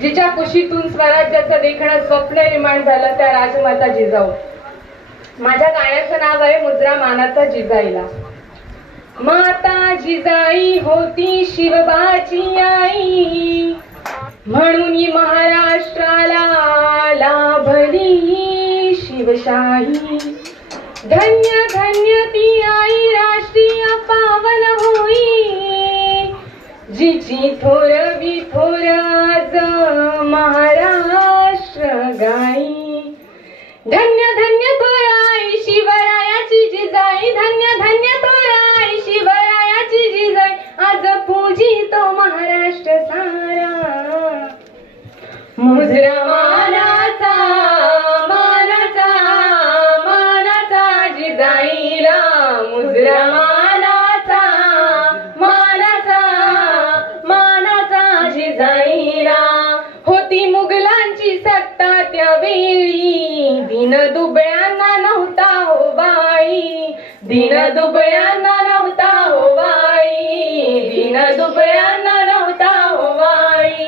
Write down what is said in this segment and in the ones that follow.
जिच्या कुशीतून स्वराज्याचं देखणं स्वप्न निर्माण झालं त्या राजमाता जिजाऊ. माझ्या गाण्याचं नाव आहे मुद्रा मानाचा जिजाईला. माता जिजाई होती शिवबाची आई. म्हणून महाराष्ट्राला लाभली शिवशाही. धन्य धन्य ती आई राष्ट्रीय पावन होई. जिची थोर धन्य धन्य थोर शिवरायाची जिजाई धन्य धन्य थोर शिवरायाची जिजाई आज पूजी तो महाराष्ट्र सारा. मुजरा मानाचा मानाचा मानाचा जिजाईला मुजरा मानाचा मानाचा मानाचा जिजाईला होती मुगला सत्ता त्यावेळी दिन दुबळ्यांना नव्हता हो बाई. दिन दुबळ्यांना नव्हता हो बाई. दिन दुबळ्यांना नव्हता हो बाई.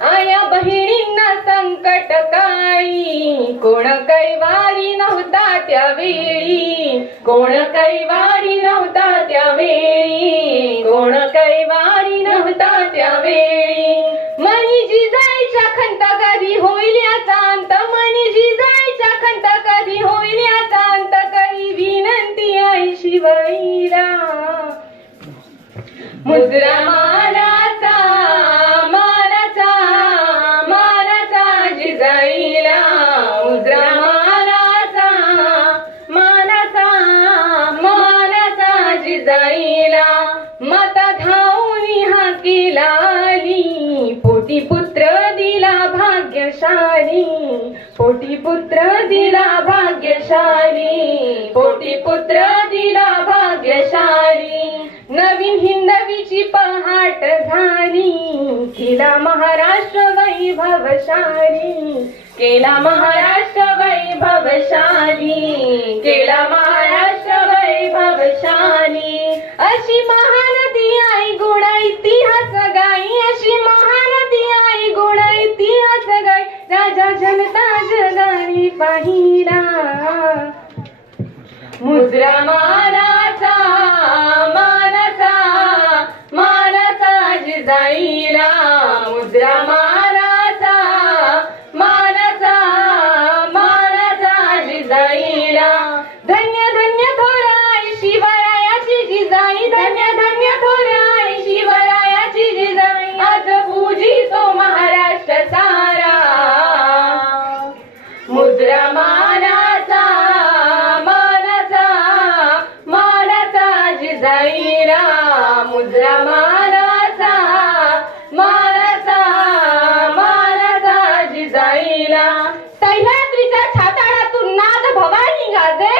आया बहिणींना संकट काही कोण कैवारी नव्हता त्यावेळी. कोण कैवारी नव्हता त्यावेळी. मुद्रा मानाचा मानाचा मानाचा जिजाईला मुद्रा मानाचा मानाचा मानाचा जिजाईला. माता धावनी हाकी लाली पोटी पुत्र दिला भाग्यशाली. पोटी पुत्र दिला भाग्यशाली पोटी पुत्र दिला भाग्यशाली. केला महाराष्ट्र वैभवशाली. केला महाराष्ट्र वैभवशाली. केला महाराष्ट्र वैभवशाली. अशी महानदी आई गुण इतिहास गाई. अशी महानदी आई गुण इतिहास गाई. राजा जनता जगारी पाहिला. मुद्रा मानाचा मानाचा मानाचा जिजाई. मानाचा मानाचा मानाचा मानाचा मानाचा मानाचा जिजाईला सह्याद्रीच्या छाताडातून नाद भवानी गाजे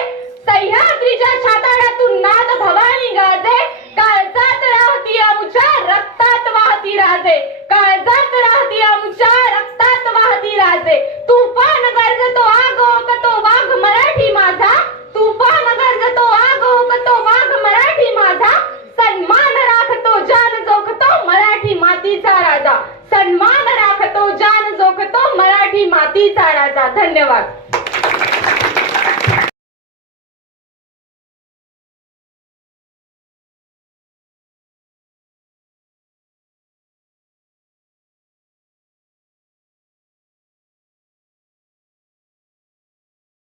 सह्याद्रीच्या छाताडातून नाद भवानी गाजे. काळजात राहती आमच्या रक्तात वाहती राजे. काळजात